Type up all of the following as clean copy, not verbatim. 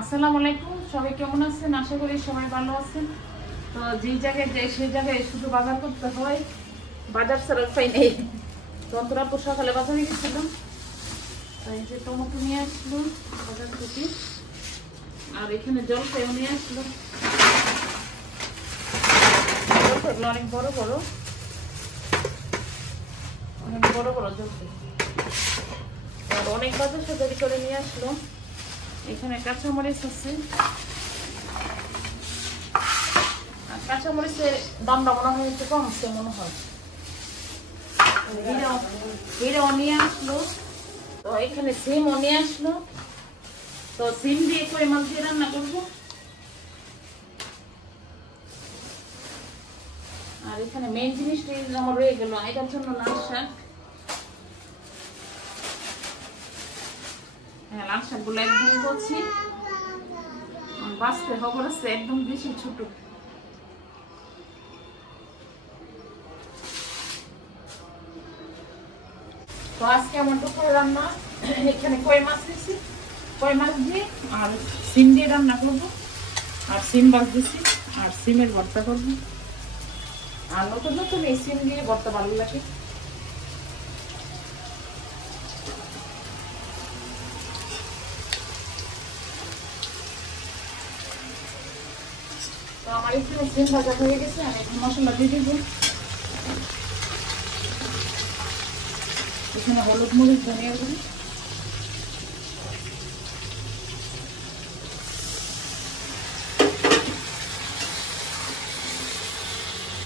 আসসালামু আলাইকুম, সবাই কেমন আছেন? আশা করি সবাই ভালো আছেন। তো যে জায়গায় যাই সেই জায়গায় শুধু বাজার করতে হয়, বাজার ছাড়া উপায় নেই। তন্তরা তো সকালে বাজারে গেছিলাম, এই যে টমেটো নিয়ে আসলো বাজার থেকে, আর এখানে জলপাইও নিয়ে আসলো। জলপাইগুলো অনেক বড় বড় জলপাই, আর অনেক বাজার সাজারি করে নিয়ে আসলো। এখানে কাঁচামরিচ আছে, কাঁচামরিচের দামটা মনে হয় একটু কমছে মনে হয়। হিরেও নিয়ে আসলো, তো এখানে সিমও নিয়ে আসলো। তো সিম দিয়ে কই মাছ দিয়ে রান্না করবো। আর এখানে মেন জিনিসটা আমার রয়ে গেল, এটার জন্য লাল শাক। হ্যাঁ, লাল শাকগুলো একদম করছি, বাঁচতে খবর আছে একদম বেশি ছোট। তো আজকে আমার দুপুরে রান্না, এখানে কই মাছ দিয়েছি, কই মাছ দিয়ে আর সিম দিয়ে রান্না করবো। আর সিম বাছ দিয়েছি, আর সিমের ভর্তা করবো। আর নতুন নতুন এই সিম দিয়ে ভর্তা ভালো লাগে। তো আমার এখানে সিম ভাজা হয়ে গেছে, আমি এখন মশলা দিয়ে দিব। এখানে হলুদ মরিচ ধনিয়া গুঁড়ি,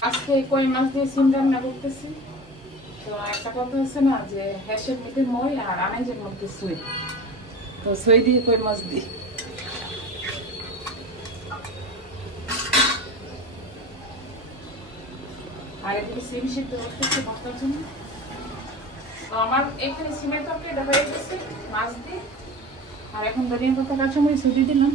আজকে কই মাছ দিয়ে সিম রান্না করতেছি। তো একটা কথা আছে না যে হ্যাশের মধ্যে মই আর আনাজের মধ্যে সই, তো সই দিয়ে কই মাছ দিই। আর এদিকে সিম সিদ্ধ করতেছি ভর্তার জন্য। তো আমার এখানে সিমের তরকারিটা হয়ে গেছে মাছ দিয়ে, আর এখন ধনিয়া পাতা কাঁচামরিচ দিয়ে দিলাম।